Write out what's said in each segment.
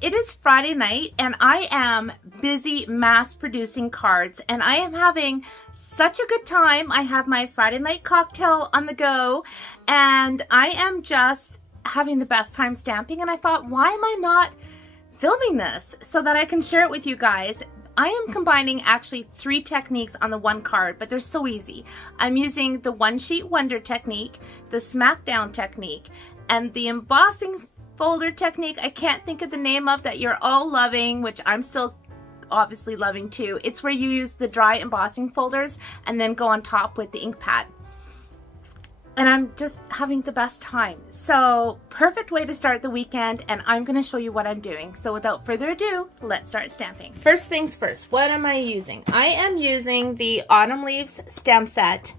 it is Friday night and I am busy mass producing cards and I am having such a good time. I have my Friday night cocktail on the go and I am just having the best time stamping, and I thought, why am I not filming this so that I can share it with you guys? I am combining actually 3 techniques on the one card, but they're so easy. I'm using the One Sheet Wonder technique, the SMACKDOWN technique, and the embossing folder technique I can't think of the name of that you're all loving, which I'm still obviously loving too. It's where you use the dry embossing folders and then go on top with the ink pad. And I'm just having the best time. So perfect way to start the weekend, and I'm going to show you what I'm doing. So without further ado, let's start stamping. First things first, what am I using? I am using the Autumn Leaves stamp set,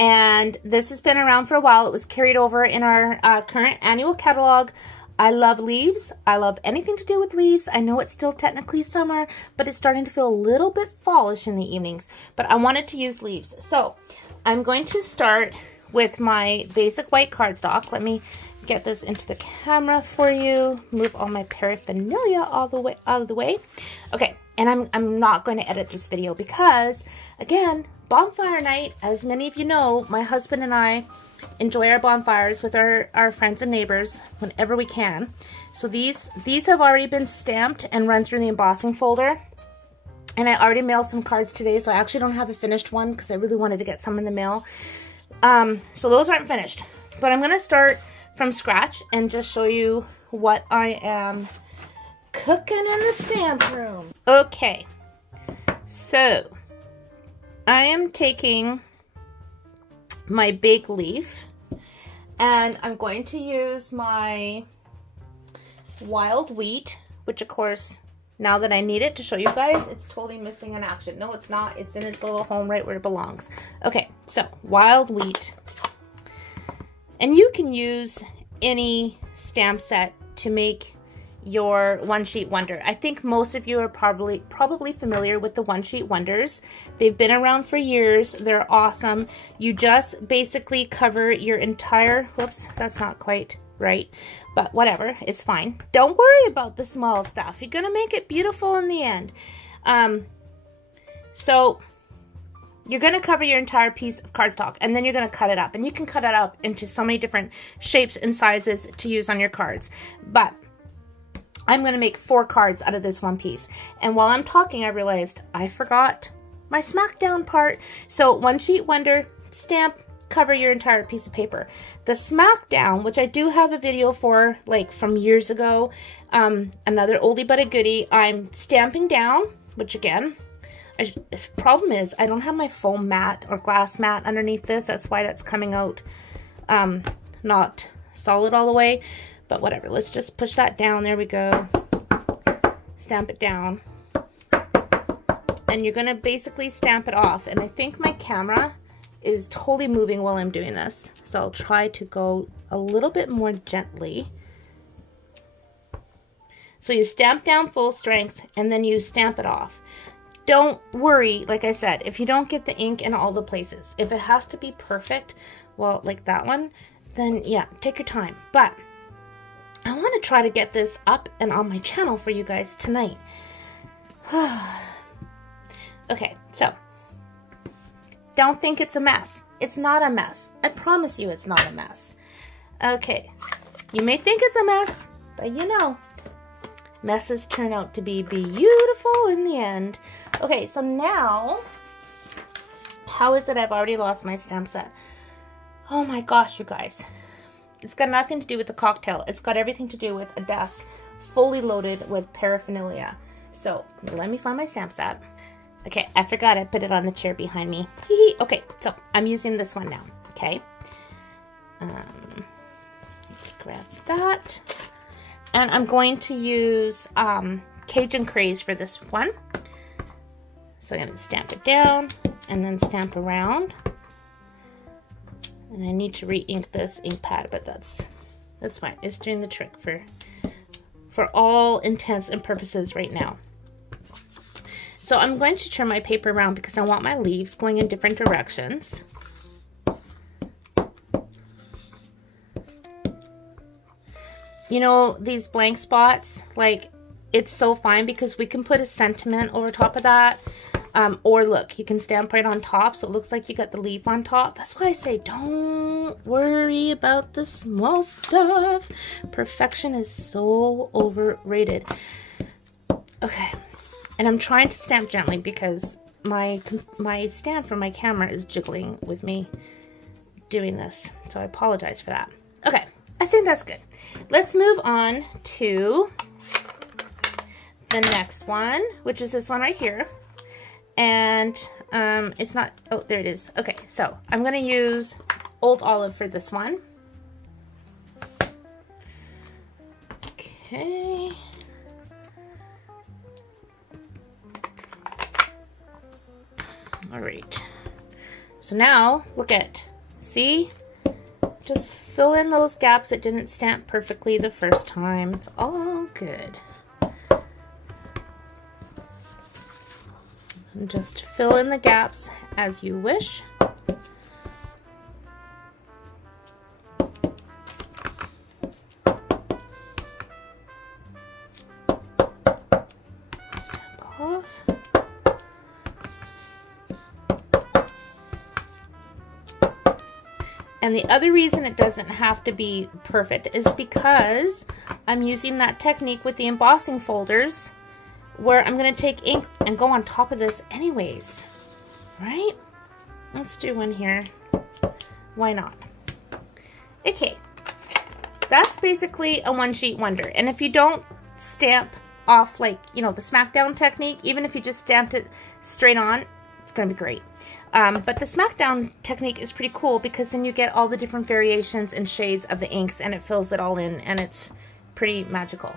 and this has been around for a while. It was carried over in our current annual catalog. I love leaves. I love anything to do with leaves. I know it's still technically summer, but it's starting to feel a little bit fallish in the evenings, but I wanted to use leaves. So I'm going to start with my basic white cardstock. Let me get this into the camera for you. Move all my paraphernalia all the way out of the way. Okay, and I'm not going to edit this video because, again, bonfire night. As many of you know, my husband and I enjoy our bonfires with our friends and neighbors whenever we can. So these have already been stamped and run through the embossing folder. And I already mailed some cards today, so I actually don't have a finished one because I really wanted to get some in the mail. So those aren't finished, but I'm going to start from scratch and just show you what I am cooking in the stamp room. Okay, so I am taking my big leaf and I'm going to use my wild wheat, which of course, now that I need it to show you guys, it's totally missing in action. No, it's not. It's in its little home right where it belongs. Okay, so wild wheat. And you can use any stamp set to make your One Sheet Wonder. I think most of you are probably familiar with the One Sheet Wonders. They've been around for years. They're awesome. You just basically cover your entire, whoops, that's not quite right, but whatever, it's fine. Don't worry about the small stuff. You're gonna make it beautiful in the end. So you're gonna cover your entire piece of cardstock and then you're gonna cut it up, and you can cut it up into so many different shapes and sizes to use on your cards, but I'm gonna make 4 cards out of this one piece. And while I'm talking, I realized I forgot my SMACKDOWN part. So One Sheet Wonder, stamp, cover your entire piece of paper. The SMACKDOWN, which I do have a video for, like from years ago, another oldie but a goodie, I'm stamping down, which again, the problem is I don't have my foam mat or glass mat underneath this. That's why that's coming out not solid all the way, but whatever. Let's just push that down. There we go. Stamp it down. And you're gonna basically stamp it off. And I think my camera is totally moving while I'm doing this, so I'll try to go a little bit more gently. So you stamp down full strength and then you stamp it off. Don't worry, like I said, if you don't get the ink in all the places. If it has to be perfect, well, like that one, then yeah, take your time. But I want to try to get this up and on my channel for you guys tonight. Okay, so don't think it's a mess. It's not a mess. I promise you it's not a mess. Okay, you may think it's a mess, but you know, messes turn out to be beautiful in the end. Okay, so now, how is it I've already lost my stamp set? Oh my gosh, you guys. It's got nothing to do with the cocktail. It's got everything to do with a desk fully loaded with paraphernalia. So let me find my stamp set. Okay, I forgot I put it on the chair behind me. Okay, so I'm using this one now, okay? Let's grab that. And I'm going to use Cajun Craze for this one. So I'm going to stamp it down and then stamp around. And I need to re-ink this ink pad, but that's fine. It's doing the trick for all intents and purposes right now. So I'm going to turn my paper around because I want my leaves going in different directions. You know, these blank spots, like it's so fine because we can put a sentiment over top of that. Or look, you can stamp right on top so it looks like you got the leaf on top. That's why I say don't worry about the small stuff. Perfection is so overrated. Okay, and I'm trying to stamp gently because my stand for my camera is jiggling with me doing this, so I apologize for that. Okay, I think that's good. Let's move on to the next one, which is this one right here. And it's not, oh, there it is. Okay, so I'm going to use Old Olive for this one. Okay. All right. So now, look at, see? Just fill in those gaps that didn't stamp perfectly the first time. It's all good. And just fill in the gaps as you wish. Stamp off. And the other reason it doesn't have to be perfect is because I'm using that technique with the embossing folders where I'm going to take ink and go on top of this anyways, right? Let's do one here. Why not? Okay, that's basically a one sheet wonder. And if you don't stamp off like, you know, the SMACKDOWN technique, even if you just stamped it straight on, it's going to be great. But the SMACKDOWN technique is pretty cool because then you get all the different variations and shades of the inks and it fills it all in and it's pretty magical.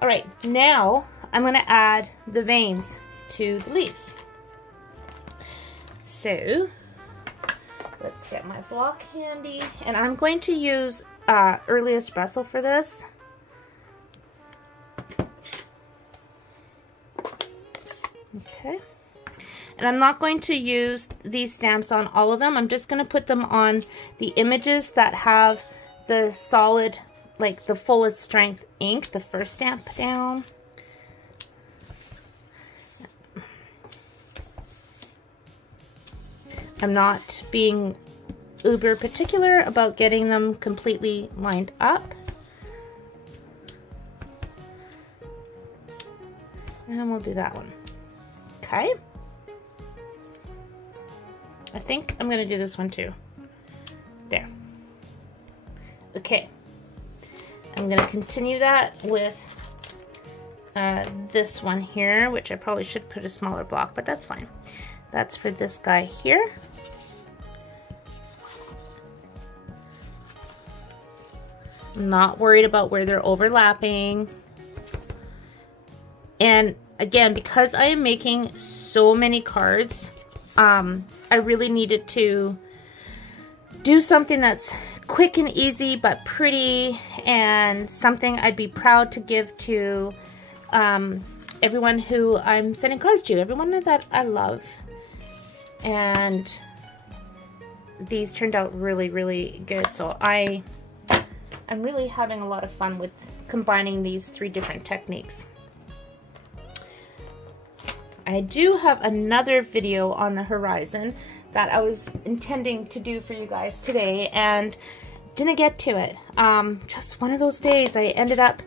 All right, now I'm going to add the veins to the leaves. So let's get my block handy, and I'm going to use early espresso for this. Okay. And I'm not going to use these stamps on all of them. I'm just going to put them on the images that have the solid, like the fullest strength ink, the first stamp down. I'm not being uber particular about getting them completely lined up. And we'll do that one. Okay. I think I'm going to do this one too. There. Okay. I'm going to continue that with this one here, which I probably should put a smaller block, but that's fine. That's for this guy here. I'm not worried about where they're overlapping. And again, because I am making so many cards, I really needed to do something that's quick and easy but pretty, and something I'd be proud to give to everyone who I'm sending cards to, everyone that I love. And these turned out really, really good. So I'm really having a lot of fun with combining these three different techniques. I do have another video on the horizon that I was intending to do for you guys today and didn't get to it. Just one of those days. I ended up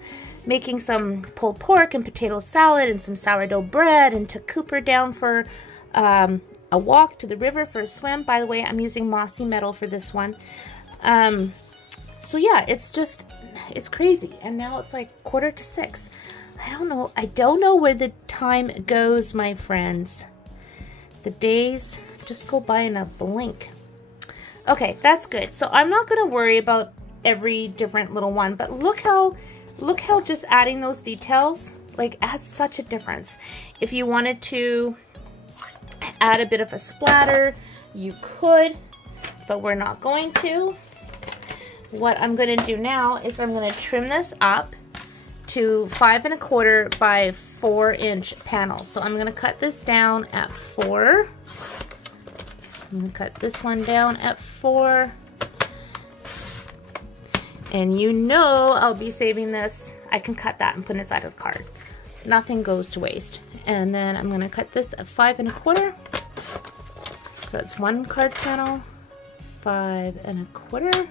making some pulled pork and potato salad and some sourdough bread, and took Cooper down for a walk to the river for a swim. By the way, I'm using mossy metal for this one. So yeah, it's crazy. And now it's like 5:45. I don't know where the time goes, my friends. The days just go by in a blink. Okay, that's good. So I'm not going to worry about every different little one, but look how just adding those details like adds such a difference. If you wanted to add a bit of a splatter, you could, but we're not going to. What I'm going to do now is I'm going to trim this up to 5 1/4 by 4 inch panels. So I'm going to cut this down at 4. I'm going to cut this one down at 4. And you know I'll be saving this. I can cut that and put it inside of the card. nothing goes to waste. And then I'm going to cut this at 5 1/4. So that's 1 card panel, 5 1/4.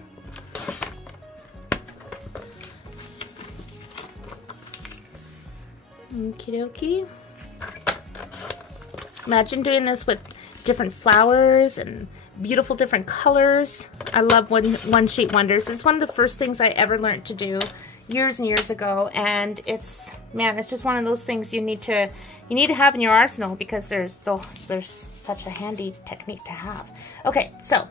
Okie dokie. Imagine doing this with different flowers and beautiful different colors. I love one sheet wonders. It's one of the first things I ever learned to do years and years ago, and it's, man, it's just one of those things you need to have in your arsenal because there's such a handy technique to have. Okay, so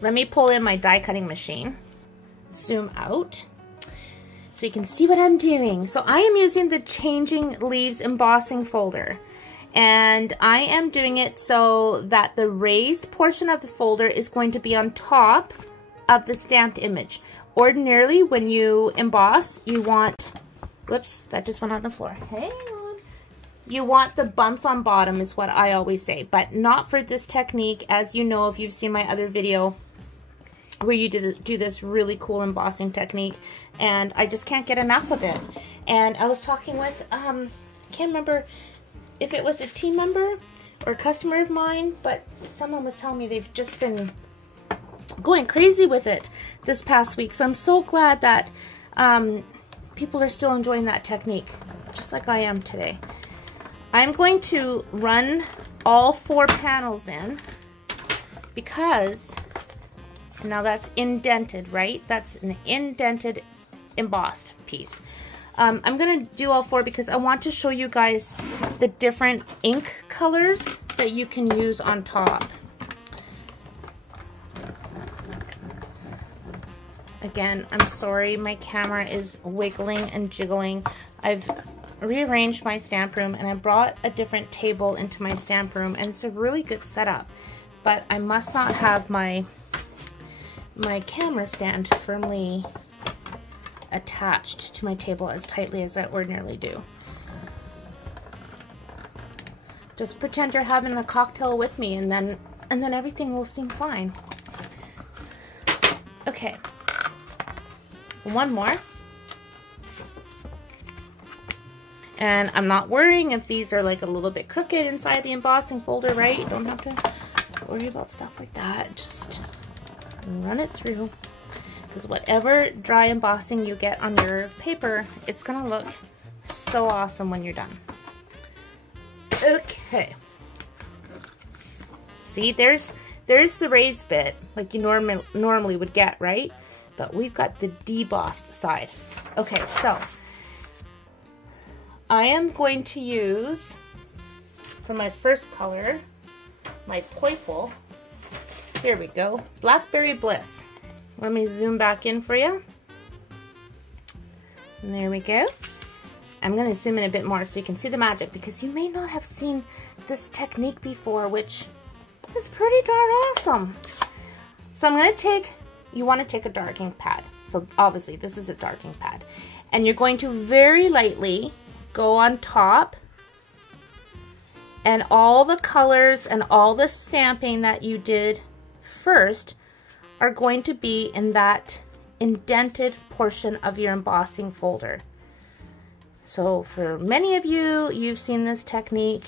let me pull in my die cutting machine, zoom out so you can see what I'm doing. So I am using the Changing Leaves embossing folder, and I am doing it so that the raised portion of the folder is going to be on top of the stamped image. Ordinarily, when you emboss, you want, whoops, that just went on the floor. Hang on. You want the bumps on bottom is what I always say, but not for this technique. As you know, if you've seen my other video where you do this really cool embossing technique, and I just can't get enough of it. And I was talking with, can't remember if it was a team member or a customer of mine, but someone was telling me they've just been going crazy with it this past week. So I'm so glad that people are still enjoying that technique, just like I am today. I'm going to run all 4 panels in because now that's indented, right? That's an indented embossed piece. I'm going to do all 4 because I want to show you guys the different ink colors that you can use on top. Again, I'm sorry, my camera is wiggling and jiggling. I've rearranged my stamp room and I brought a different table into my stamp room, and it's a really good setup, but I must not have my camera stand firmly attached to my table as tightly as I ordinarily do. Just pretend you're having a cocktail with me, and then everything will seem fine. Okay. One more. And I'm not worrying if these are like a little bit crooked inside the embossing folder, right? You don't have to worry about stuff like that. Just run it through, because whatever dry embossing you get on your paper, it's gonna look so awesome when you're done. Okay. See, there's the raised bit like you normally would get, right? But we've got the debossed side. Okay, so I am going to use, for my first color, my purple. Here we go, Blackberry Bliss. Let me zoom back in for you. And there we go. I'm going to zoom in a bit more so you can see the magic, because you may not have seen this technique before, which is pretty darn awesome. So I'm going to take, you want to take a dark ink pad. So obviously this is a dark ink pad. And you're going to very lightly go on top, and all the colors and all the stamping that you did first are going to be in that indented portion of your embossing folder. So for many of you, you've seen this technique,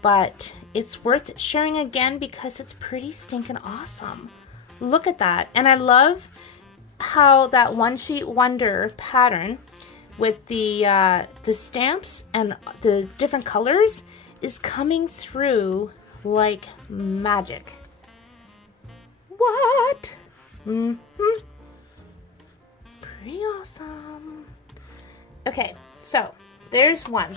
but it's worth sharing again because it's pretty stinking awesome. Look at that. And I love how that one sheet wonder pattern with the stamps and the different colors is coming through like magic. What? Mm-hmm. Pretty awesome. Okay, so there's one.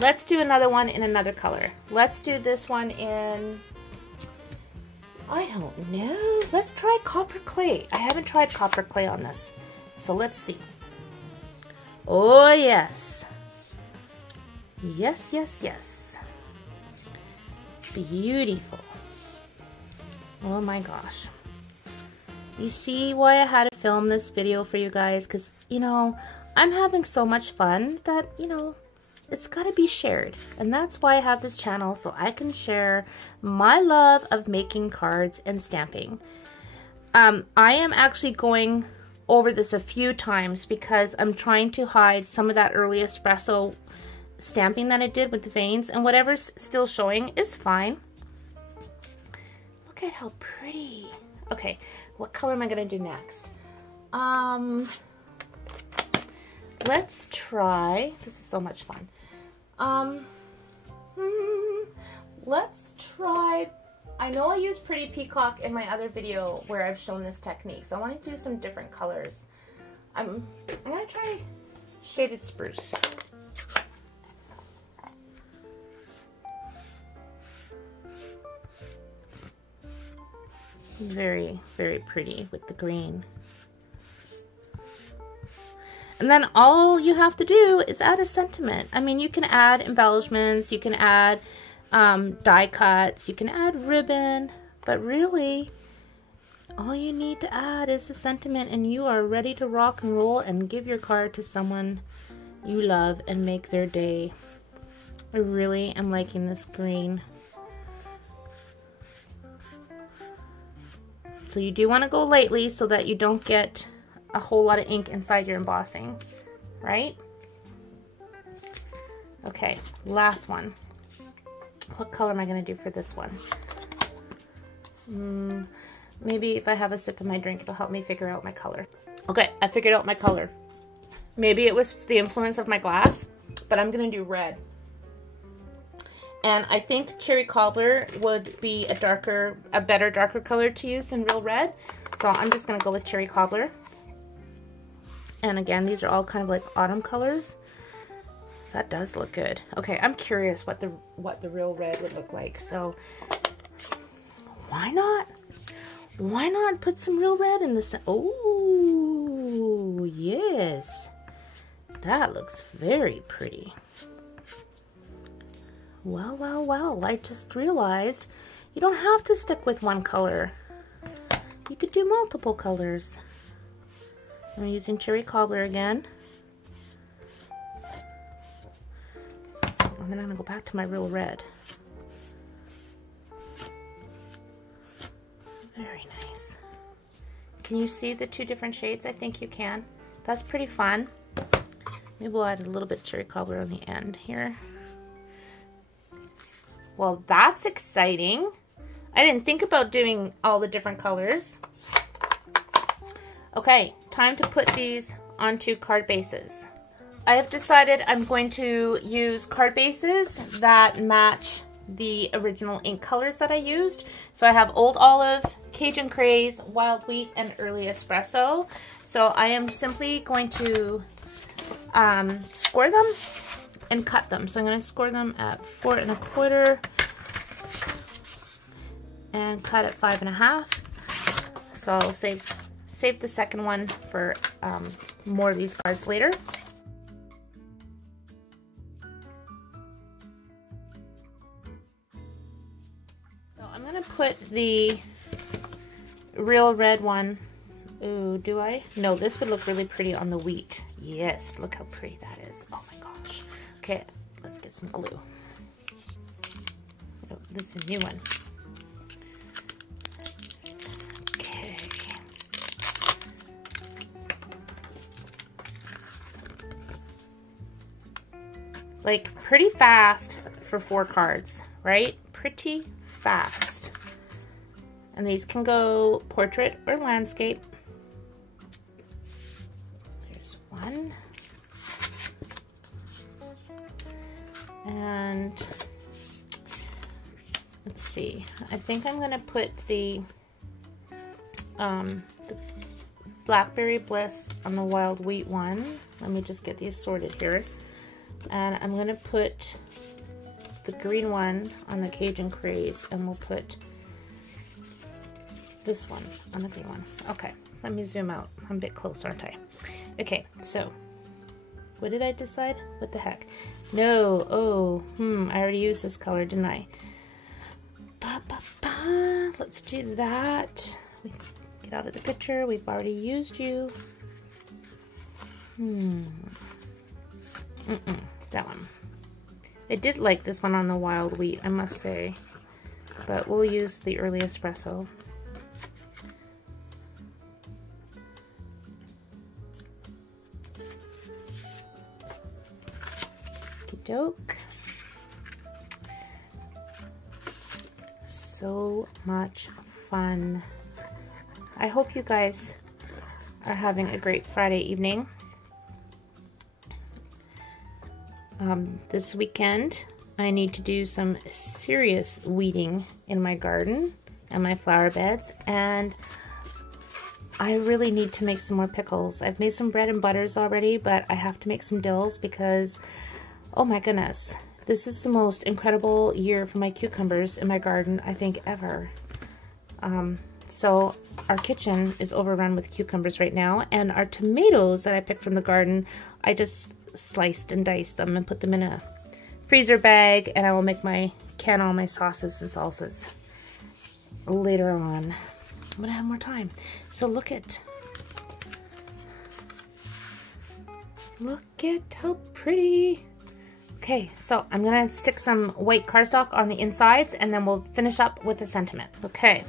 Let's do another one in another color. Let's do this one in, I don't know. Let's try copper clay. I haven't tried copper clay on this. So let's see. Oh, yes. Yes, yes, yes. Beautiful. Oh my gosh. You see why I had to film this video for you guys? Because, you know, I'm having so much fun that, you know, it's got to be shared. And that's why I have this channel, so I can share my love of making cards and stamping. I am actually going over this a few times because I'm trying to hide some of that early espresso stamping that it did with the veins, and whatever's still showing is fine. Look at how pretty. Okay, what color am I gonna do next? Let's try, this is so much fun. Let's try, I know I used Pretty Peacock in my other video where I've shown this technique, so I want to do some different colors. I'm gonna try Shaded Spruce. Very, very pretty with the green. And then all you have to do is add a sentiment. I mean, you can add embellishments, you can add die cuts, you can add ribbon, but really all you need to add is a sentiment and you are ready to rock and roll and give your card to someone you love and make their day. I really am liking this green. So you do want to go lightly so that you don't get a whole lot of ink inside your embossing, right? Okay, last one. What color am I going to do for this one? Maybe if I have a sip of my drink, it'll help me figure out my color. Okay, I figured out my color. Maybe it was the influence of my glass, but I'm going to do red. And I think cherry cobbler would be a better darker color to use than real red. So I'm just going to go with cherry cobbler. And again, these are all kind of like autumn colors. That does look good. Okay, I'm curious what the real red would look like. So why not? Why not put some real red in this? Oh, yes. That looks very pretty. Well, well, well, I just realized you don't have to stick with one color. You could do multiple colors. I'm using cherry cobbler again. And then I'm gonna go back to my real red. Very nice. Can you see the two different shades? I think you can. That's pretty fun. Maybe we'll add a little bit of cherry cobbler on the end here. Well, that's exciting. I didn't think about doing all the different colors. Okay, time to put these onto card bases. I have decided I'm going to use card bases that match the original ink colors that I used. So I have Old Olive, Cajun Craze, Wild Wheat, and Early Espresso. So I am simply going to score them and cut them. So I'm going to score them at 4 1/4 and cut at 5 1/2. So I'll save the second one for more of these cards later. So I'm going to put the real red one. Ooh, do I? No, this would look really pretty on the wheat. Yes, look how pretty that is. Oh my gosh. Okay, let's get some glue. Oh, this is a new one. Okay. Like, pretty fast for 4 cards, right? Pretty fast. And these can go portrait or landscape. There's one. And let's see. I think I'm gonna put the Blackberry Bliss on the Wild Wheat one. Let me just get these sorted here. And I'm gonna put the green one on the Cajun Craze, and we'll put this one on the green one. Okay, let me zoom out. I'm a bit close, aren't I? Okay, so what did I decide? What the heck? No, oh, I already used this color, didn't I? Let's do that. Get out of the picture. We've already used you. That one. I did like this one on the Wild Wheat, I must say. But we'll use the Early Espresso. doke. So much fun. I hope you guys are having a great Friday evening. This weekend I need to do some serious weeding in my garden and my flower beds, and I really need to make some more pickles. I've made some bread and butters already, but I have to make some dills because, oh my goodness, this is the most incredible year for my cucumbers in my garden, I think, ever. So our kitchen is overrun with cucumbers right now, and our tomatoes that I picked from the garden, I just sliced and diced them and put them in a freezer bag, and I will make can all my sauces and salsas later on when I have more time. So look at how pretty. Okay, so I'm gonna stick some white cardstock on the insides, and then we'll finish up with the sentiment. Okay.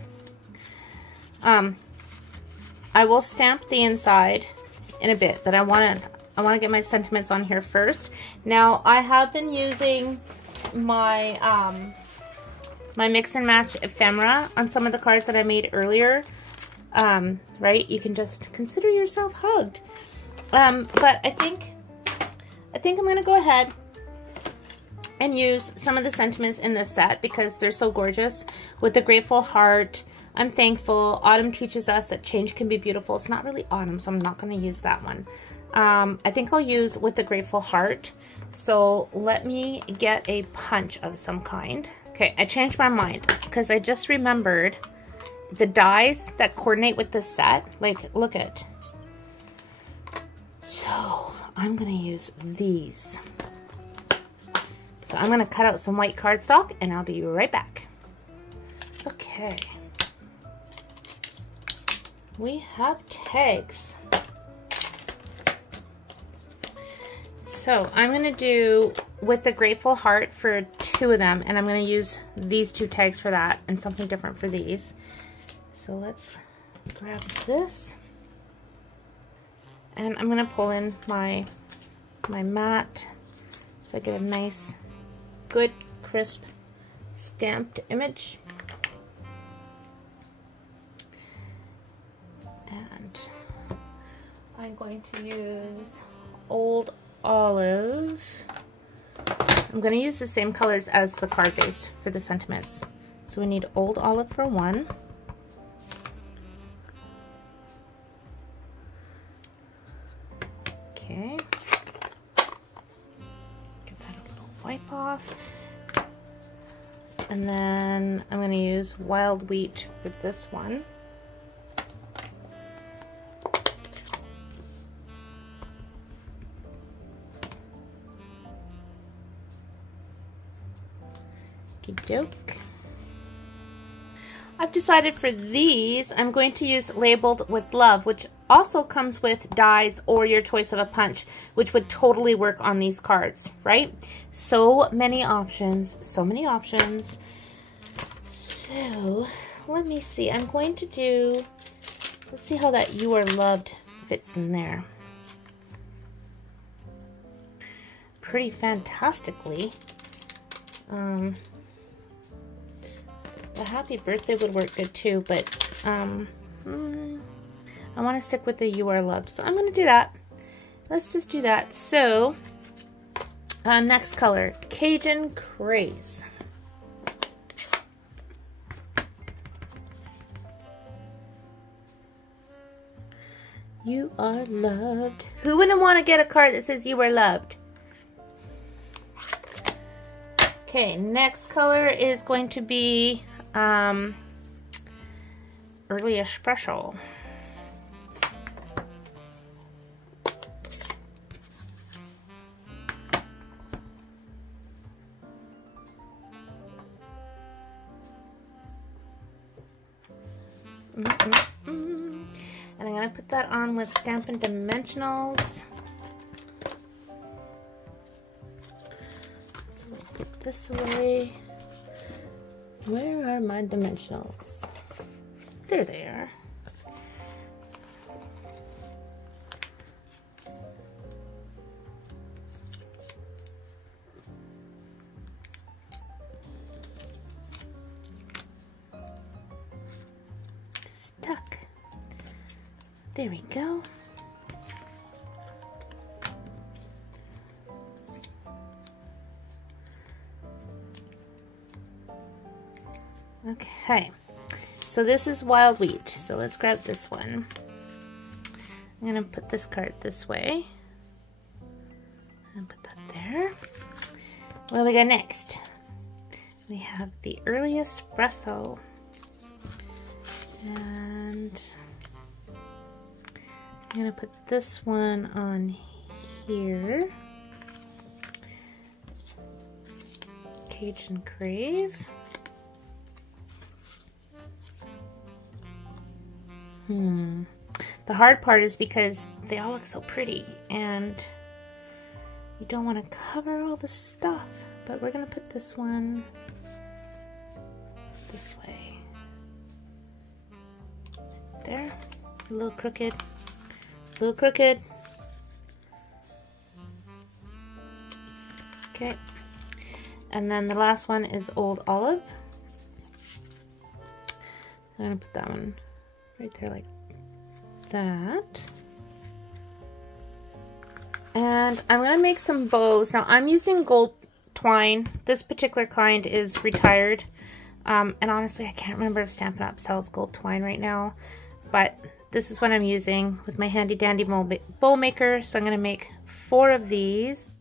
I will stamp the inside in a bit, but I want to get my sentiments on here first. Now, I have been using my my mix and match ephemera on some of the cards that I made earlier. Right? You can just consider yourself hugged. But I think I'm going to go ahead and use some of the sentiments in this set because they're so gorgeous. With the grateful heart, I'm thankful. Autumn teaches us that change can be beautiful. It's not really autumn, so I'm not going to use that one. I think I'll use with the grateful heart. So let me get a punch of some kind. Okay, I changed my mind because I just remembered the dies that coordinate with this set. Like, look at. So I'm going to use these. So I'm going to cut out some white cardstock and I'll be right back. Okay. We have tags. So I'm going to do with the grateful heart for 2 of them, and I'm going to use these 2 tags for that and something different for these. So let's grab this, and I'm going to pull in my mat so I get a nice, good, crisp, stamped image. And I'm going to use Old Olive. I'm going to use the same colors as the card base for the sentiments. So we need Old Olive for 1. Okay. Give that a little wipe off. And then I'm going to use Wild Wheat for this one. Doke. I've decided for these I'm going to use Labeled with Love, which also comes with dies or your choice of a punch, which would totally work on these cards, right? So many options, so many options. So let me see, I'm going to do, let's see how that You Are Loved fits in there. Pretty fantastically. The happy birthday would work good too, but I want to stick with the You Are Loved, so I'm going to do that. Let's just do that. So, next color, Cajun Craze. You are loved. Who wouldn't want to get a card that says You Are Loved? Okay, next color is going to be Early Espresso. And I'm going to put that on with Stampin' Dimensionals. So I'll put this away. Where are my dimensionals? There they are. tuck. There we go. Okay, so this is wild wheat. So let's grab this one. I'm gonna put this card this way. And put that there. What do we got next? We have the early espresso. And I'm gonna put this one on here. Cajun Craze. The hard part is because they all look so pretty and you don't want to cover all the stuff, but we're gonna put this one this way. There, a little crooked, a little crooked. Okay, and then the last one is Old Olive. I'm gonna put that one right there like that. And I'm gonna make some bows. Now I'm using gold twine. This particular kind is retired. And honestly, I can't remember if Stampin' Up! Sells gold twine right now. But this is what I'm using with my handy dandy bow maker. So I'm gonna make 4 of these.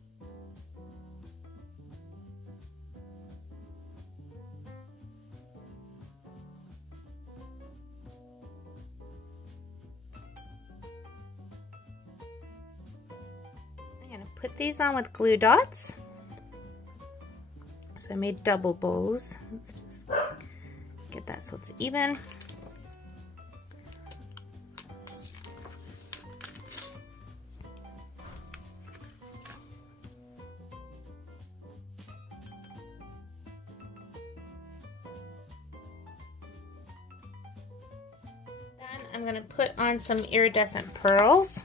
Put these on with glue dots. So I made double bows. Let's just get that so it's even. Then I'm going to put on some iridescent pearls.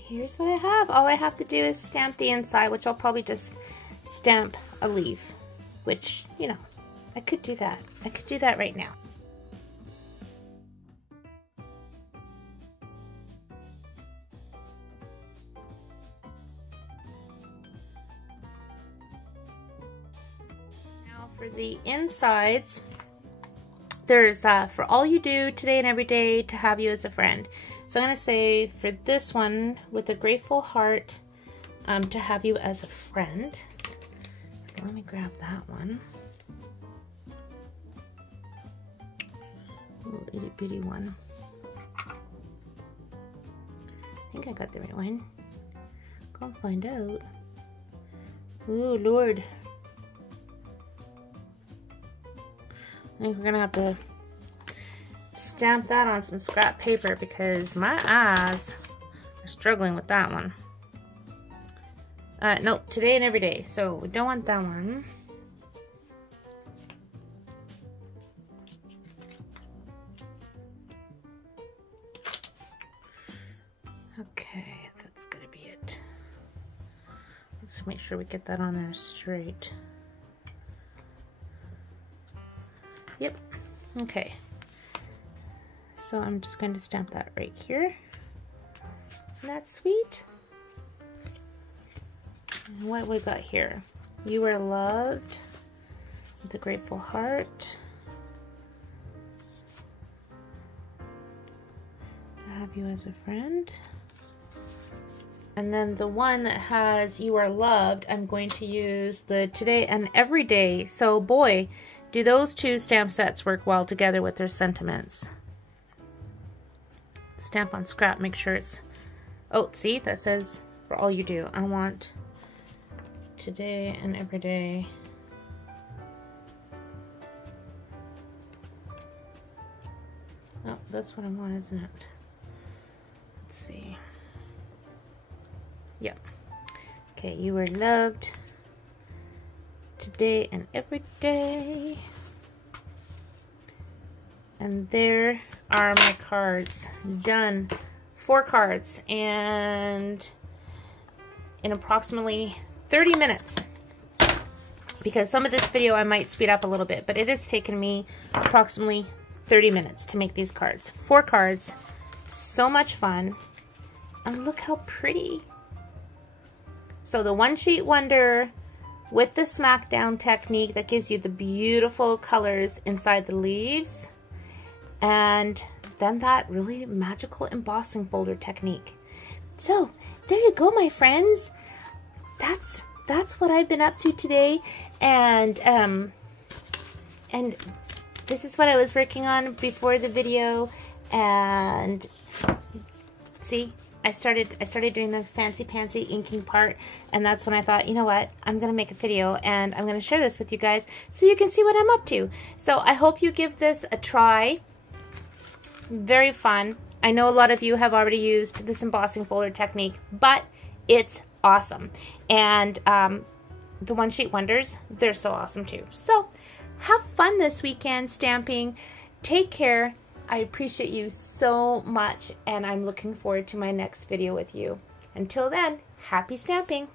Here's what I have. All I have to do is stamp the inside, which I'll probably just stamp a leaf, which, you know, I could do that. I could do that right now. Now for the insides, there's for all you do today and every day to have you as a friend. So I'm going to say for this one, with a grateful heart, to have you as a friend. Let me grab that one. Little itty bitty one. I think I got the right one. Go find out. Ooh, Lord. I think we're going to have to stamp that on some scrap paper because my eyes are struggling with that one. No, today and every day. So we don't want that one. Okay, that's gonna be it. Let's make sure we get that on there straight. Yep. Okay. So I'm just going to stamp that right here. Isn't that sweet? And what we got here? You are loved with a grateful heart. To have you as a friend. And then the one that has you are loved, I'm going to use the today and every day. So boy, do those two stamp sets work well together with their sentiments. Stamp on scrap, make sure it's, oh, see, that says for all you do. I want today and every day. Oh, that's what I want, isn't it? Let's see. Yep. Okay, you are loved today and every day. And there are my cards. Done. 4 cards. And in approximately 30 minutes. Because some of this video I might speed up a little bit, but it has taken me approximately 30 minutes to make these cards. 4 cards. So much fun. And look how pretty. So the One Sheet Wonder with the SMACKDOWN technique that gives you the beautiful colors inside the leaves. And then that really magical embossing folder technique. So there you go, my friends. That's what I've been up to today. And this is what I was working on before the video. And see, I started doing the fancy pantsy inking part, and that's when I thought, you know what, I'm gonna make a video and I'm gonna share this with you guys so you can see what I'm up to. So I hope you give this a try. Very fun. I know a lot of you have already used this embossing folder technique, but it's awesome. And the One Sheet Wonders, they're so awesome too. So have fun this weekend stamping. Take care. I appreciate you so much, and I'm looking forward to my next video with you. Until then, happy stamping!